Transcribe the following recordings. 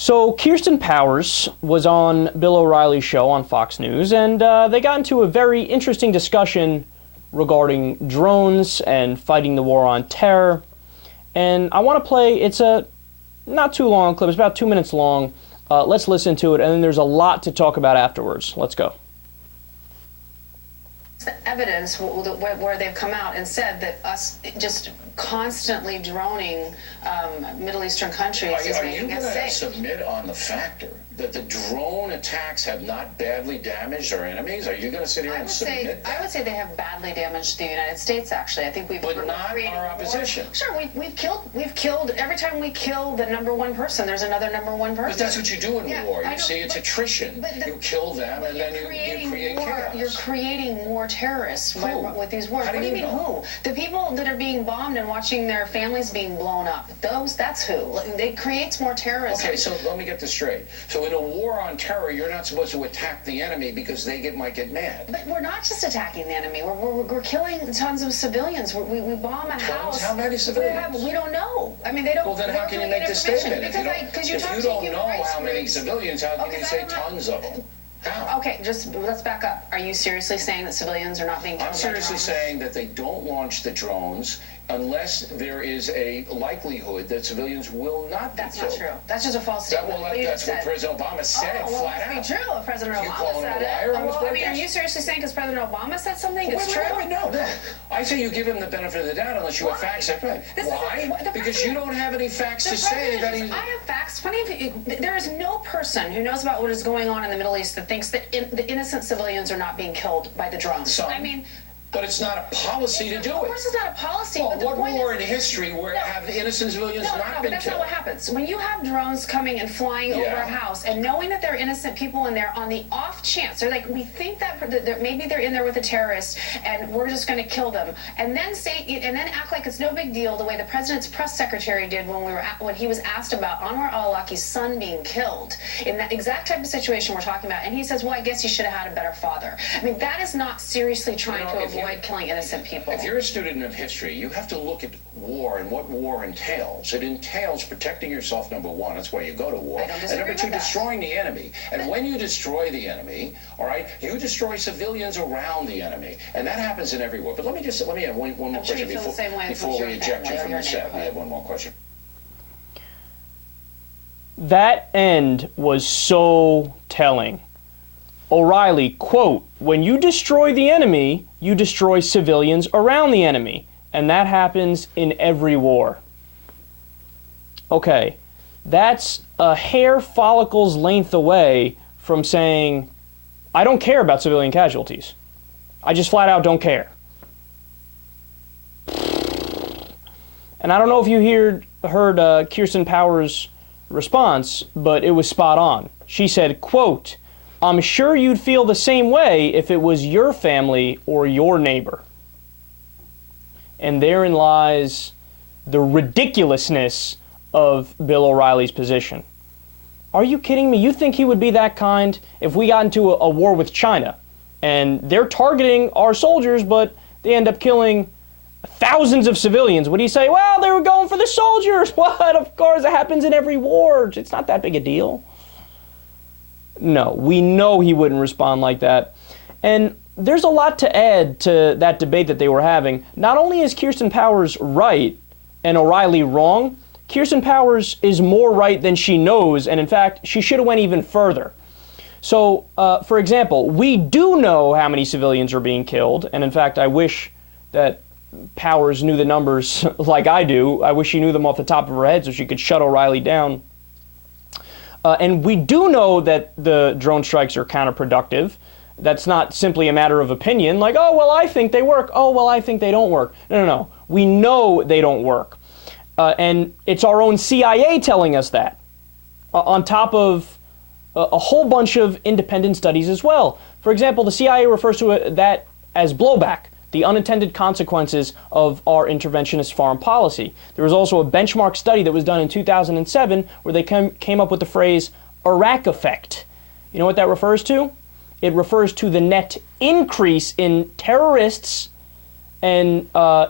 So Kirsten Powers was on Bill O'Reilly's show on Fox News, and they got into a very interesting discussion regarding drones and fighting the war on terror. And I want to play, it's a not too long clip, it's about 2 minutes long. Let's listen to it, and then there's a lot to talk about afterwards. Let's go. The evidence where they've come out and said that us just constantly droning Middle Eastern countries is making us safe. Are you going to submit on the factor that the drone attacks have not badly damaged our enemies? Are you going to sit here and submit that? I would say they have badly damaged the United States, actually. I think we've But not our opposition. Sure, we've killed, every time we kill the number one person, there's another number one person. But that's what you do in war. You see, it's attrition. You kill them and then you create chaos. You're creating more terrorists with these wars. What do you mean who? The people that are being bombed and watching their families being blown up. That's who. It creates more terrorism. Okay, so let me get this straight. So in a war on terror, you're not supposed to attack the enemy because they might get mad. But we're not just attacking the enemy. We're killing tons of civilians. We bomb a house. How many civilians? We don't know. I mean, they don't. Well, then how can you make the statement? Because you don't know how many civilians, how can you say tons of them? How? Okay, just let's back up. Are you seriously saying that civilians are not being killed? I'm seriously saying that they don't launch the drones unless there is a likelihood that civilians will not be killed. That's not true. That's just a false statement. That's what President Obama said flat out. It's true if President Obama said it. I mean, are you seriously saying because President Obama said something, it's true? No. I say you give him the benefit of the doubt unless you have facts. Why? Because you don't have any facts to say that he... I have facts. There is no person who knows about what is going on in the Middle East that thinks that the innocent civilians are not being killed by the drones. But it's not a policy to do it. Of course it's not a policy. Well, what war in history have innocent civilians not been killed? But that's not what happens. When you have drones coming and flying over a house and knowing that there are innocent people in there on the off chance, they're like, we think that maybe they're in there with a terrorist and we're just going to kill them. And then act like it's no big deal the way the president's press secretary did when he was asked about Anwar al-Awlaki's son being killed in that exact type of situation we're talking about. And he says, well, I guess he should have had a better father. I mean, that is not seriously trying to avoid killing innocent people. If you're a student of history, you have to look at war and what war entails. It entails protecting yourself, number one. That's why you go to war. And number two, destroying the enemy. And when you destroy the enemy, all right, you destroy civilians around the enemy. And that happens in every war. But let me have one more question before we eject you from the set. We have one more question. That end was so telling. O'Reilly, quote, when you destroy the enemy, you destroy civilians around the enemy. And that happens in every war. Okay, that's a hair follicle's length away from saying, I don't care about civilian casualties. I just flat out don't care. And I don't know if you heard Kirsten Powers' response, but it was spot on. She said, quote, I'm sure you'd feel the same way if it was your family or your neighbor. And therein lies the ridiculousness of Bill O'Reilly's position. Are you kidding me? You think he would be that kind if we got into a war with China and they're targeting our soldiers, but they end up killing thousands of civilians? Would he say, well, they were going for the soldiers? What? Of course, it happens in every war. It's not that big a deal. No, we know he wouldn't respond like that. And there's a lot to add to that debate that they were having. Not only is Kirsten Powers right and O'Reilly wrong, Kirsten Powers is more right than she knows, and in fact, she should have went even further. So, for example, we do know how many civilians are being killed, and in fact, I wish that Powers knew the numbers like I do. I wish she knew them off the top of her head so she could shut O'Reilly down. And we do know that the drone strikes are counterproductive. That's not simply a matter of opinion, like, oh, well, I think they work. Oh, well, I think they don't work. No. We know they don't work. And it's our own CIA telling us that, on top of a whole bunch of independent studies as well. For example, the CIA refers to that as blowback, the unintended consequences of our interventionist foreign policy. There was also a benchmark study that was done in 2007 where they came up with the phrase Iraq effect. You know what that refers to? It refers to the net increase in terrorists and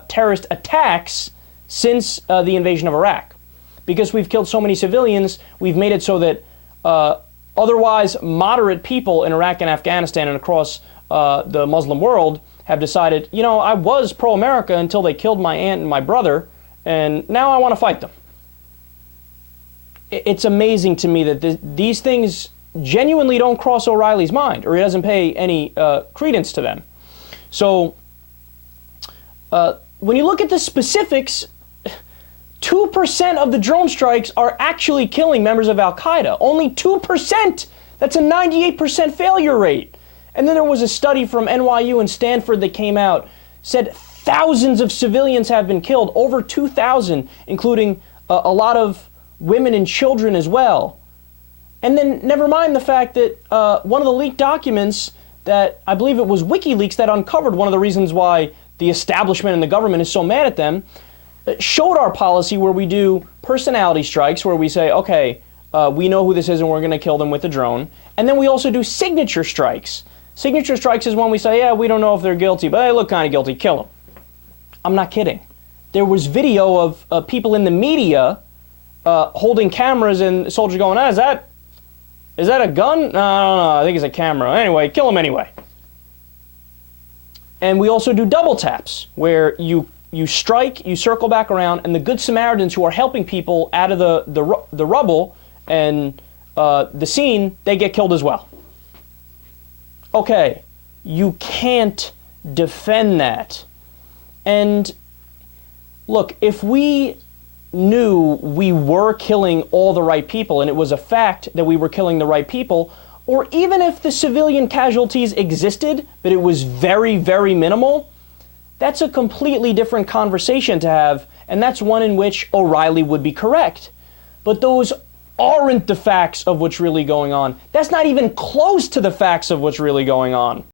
terrorist attacks since the invasion of Iraq. because we've killed so many civilians, we've made it so that otherwise moderate people in Iraq and Afghanistan and across the Muslim world have decided, you know, I was pro-America until they killed my aunt and my brother, and now I want to fight them. It's amazing to me that these things genuinely don't cross O'Reilly's mind, or he doesn't pay any credence to them. So when you look at the specifics, 2% of the drone strikes are actually killing members of Al-Qaeda. Only 2%! That's a 98% failure rate. And then there was a study from NYU and Stanford that came out, said thousands of civilians have been killed, over 2,000, including a lot of women and children as well. And then never mind the fact that one of the leaked documents that, I believe it was WikiLeaks that uncovered one of the reasons why the establishment and the government is so mad at them, showed our policy where we do personality strikes, where we say, okay, we know who this is and we're going to kill them with a drone. And then we also do signature strikes. Signature strikes is when we say, yeah, we don't know if they're guilty, but they look kind of guilty, kill them. I'm not kidding. There was video of people in the media holding cameras and soldiers going, is that a gun? No, I don't know, I think it's a camera. Anyway, kill them anyway. And we also do double taps, where you strike, you circle back around, and the Good Samaritans who are helping people out of the rubble and the scene, they get killed as well. Okay, you can't defend that. And look, if we knew we were killing all the right people, and it was a fact that we were killing the right people, or even if the civilian casualties existed, but it was very, very minimal, that's a completely different conversation to have, and that's one in which O'Reilly would be correct. But those aren't the facts of what's really going on. That's not even close to the facts of what's really going on.